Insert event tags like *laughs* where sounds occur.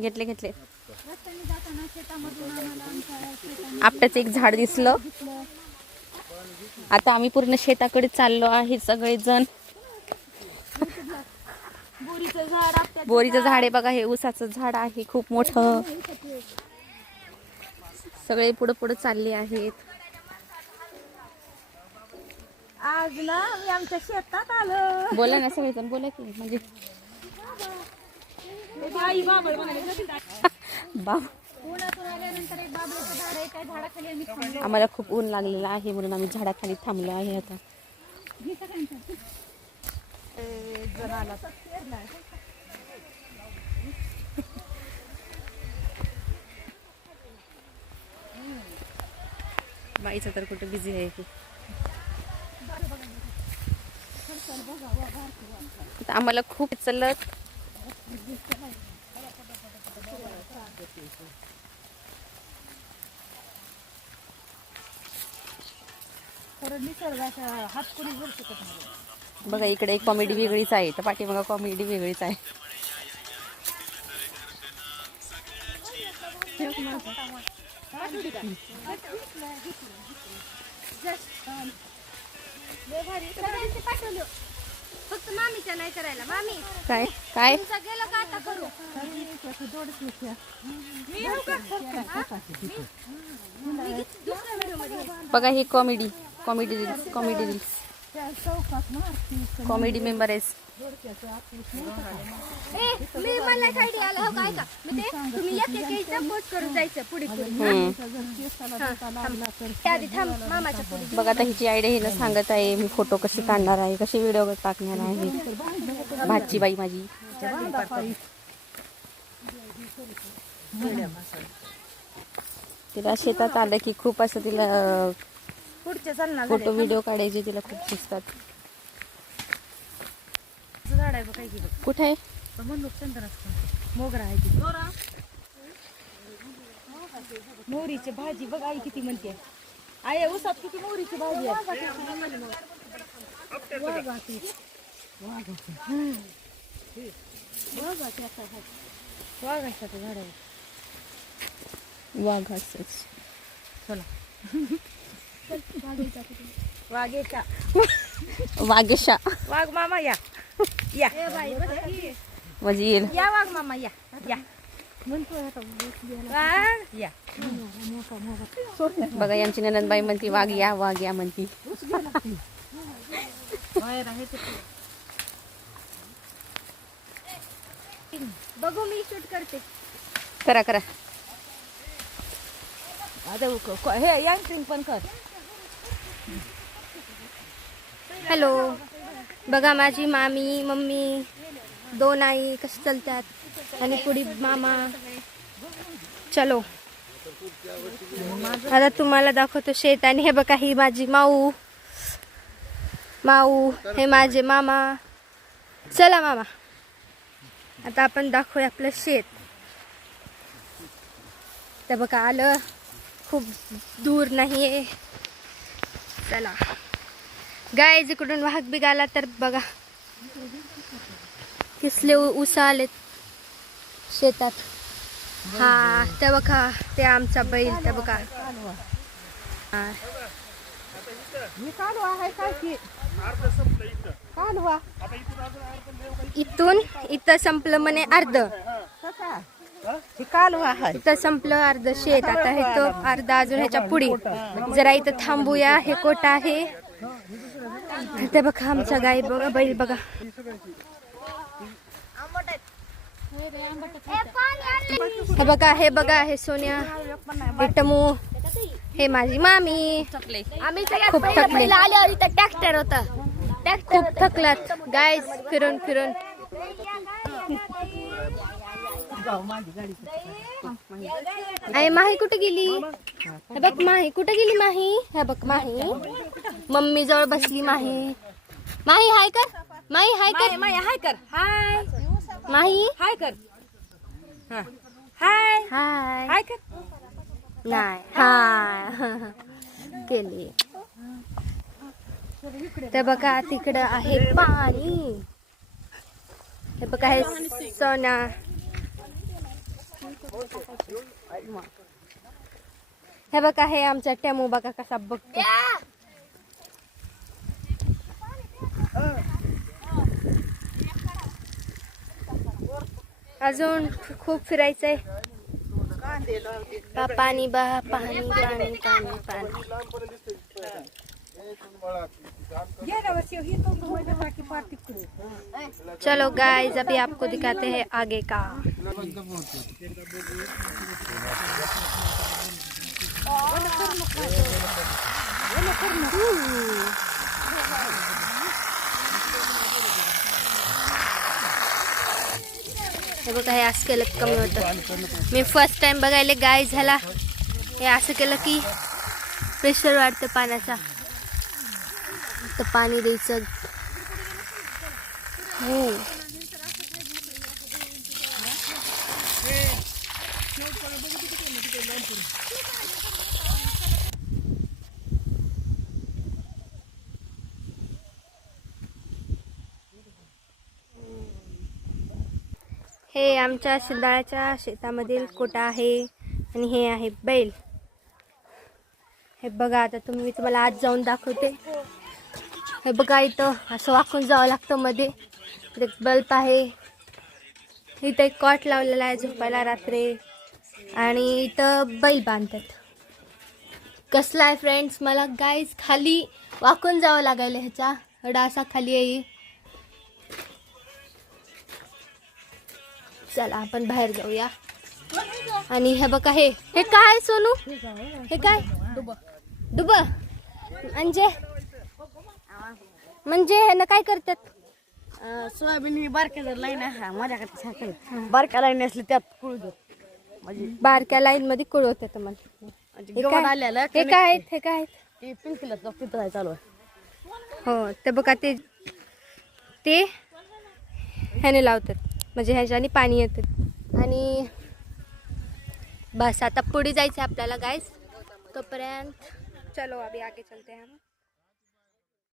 घेतले घेतले. आपटच एक झाड दिसलं. आता आम्ही पूर्ण शेताकडे चाललो आहे सगळेजण. बोरीचं झाड आपल्या बोरीचं झाड आहे बघा हे ऊसाचं झाड आहे खूप मोठं. सगळे पुढे पुढे चालले आहेत. आज ना आमच्या शेतात आलो. बोला ना सगळेजण बोला की म्हणजे आम्हाला खूप ऊन लागलेलं आहे म्हणून आम्ही झाडाखाली थांबलो आहे आता. बाईचं तर कुठं बिझी आहे की. आता आम्हाला खूप चलत बघा इकडे एक कॉमेडी वेगळीच आहे. तर पाठीमागा कॉमेडी वेगळीच आहे. सगळ्यांचे पाठवलं. फक्त मामीच्या नाही करायला. मामी. काय? काय. बघा ही comedy comedy reels comedy reels comedy member आहेस. मी मला आला हो काय का? मी ते तुम्ही एक एक यायचं पोस्ट करून जायचं पुढे पुढे. हम्म. त्याआधी थांब मामाच्या पुढे बघा आता हिची आयडिया हिनं सांगत आहे मी फोटो कशी काढणार आहे कशी व्हिडिओ टाकणार आहे. भाची बाई माझी. तिला शेतात आलं की खूप असं तिला पुढच्या चालणार फ़ोटो व्हिडिओ काढायचे तिला खूप सुचतात झाड आहे बघ काय की कुठे आहे? म्हणून चंदनाच मोगरा आहे ती मोहरीची भाजी बघ आई किती म्हणते. आई उसात किती मोहरीची भाजी आहे? वाघाची. हम्म. वाघाची असं आहे. वाघाचं ते चला वाघेशा वाघेशा वाघेचा वाघ मामा या या म्हणजे येईल या वाघ मामा या या या बघा यांची ननंदबाई म्हणती वाघ या वाघ या म्हणती बघू मी शूट करते. करा करा. आता हे पण कर. हॅलो. बघा माझी मामी मम्मी दोन आई कसे चालतात? आणि पुढे मामा. चलो. आता तुम्हाला दाखवतो शेत. आणि हे बघा ही माझी माऊ. माऊ हे माझे मामा. चला मामा. आता आपण दाखवूया आपलं शेत. तर बघा आलं. खूप दूर नाही आहे चला. गाय जिकडून वाहक बिग आला तर बघा. किसले उ- ऊस आलेत शेतात. हा ते बघा ते आमचा बैल ते बघा. हा. कालवा इथून इथं संपलं म्हणे अर्ध. कसा? हे? कालवा आहे. इथं संपलं अर्ध शेत. आता हे तो अर्ध अजून ह्याच्या पुढे. जरा इथं थांबूया. हे कोट आहे. ते बघा आमचा गाय बघा बैल बघा. हे बघा हे बघा हे सोन्या. हे टमू. हे माझी मामी. आम्ही खूप थकले. आल्यावर इथं ट्रॅक्टर होता. खूप थकलात. गाय फिरून फिरून. आई माही कुठे गेली? हे बघ माही. कुठे गेली माही? हे बघ माही. मम्मी जवळ बसली माही. माही हाय कर. माही हाय कर. माया हाय कर. हाय. माही? हाय कर. हाय. हाय. हाय कर. नाही. हाय. *laughs* केली. ते बघा तिकडं आहे पाणी. हे बघा हे सोना. हे बघा हे आमचा टेमो बघा कसा बघतो. अजून खूप फिरायचंय. पाणी बा पाणी पाणी पाणी पाणी. चलो गाइस अभी आपको दिखाते हैं आगे का। हे बघा हे असं केलं की कमी होतं। मी फ़र्स्ट टाइम बघायला गाय झाला हे असं केलं की प्रेशर वाढतं पाण्याचा तर पाणी द्यायचं. हो. हे आमच्या शिंदाळ्याच्या शेतामधील कोटा आहे आणि हे आहे बैल. हे बघा आता तुम्ही मी तुम्हाला आज जाऊन दाखवते. हे बघा इथं असं वाकून जावं लागतं मध्ये. एक बल्ब आहे. इथं एक कॉट लावलेला आहे झोपायला रात्री. आणि इथं बैल बांधतात. कसला आहे फ्रेंड्स मला गाईज खाली वाकून जावं लागायला ह्याचा एवढा असा खाली आहे. चला आपण बाहेर जाऊया. आणि हे बघा हे. हे काय सोनू? हे काय? डुब. डुब. म्हणजे म्हणजे ह्यानं काय करतात? सोयाबीन ही बारक्या जर लाईन आहे माझ्याकडे सायकल बारक्या लाईन असली त्यात कुळू देत म्हणजे बारक्या लाईन मध्ये कुळवते तुम्हाला हे गवत काय? आलेलं हे काय आहेत? हे काय आहेत? ते चालू आहे. हो ते बघा ते ते ह्याने लावतात. म्हणजे ह्याच्याने पाणी येतं. आणि बस आता पुढे जायचं आहे आपल्याला गाईस तोपर्यंत चलो अभी आगे चलते हैं. हम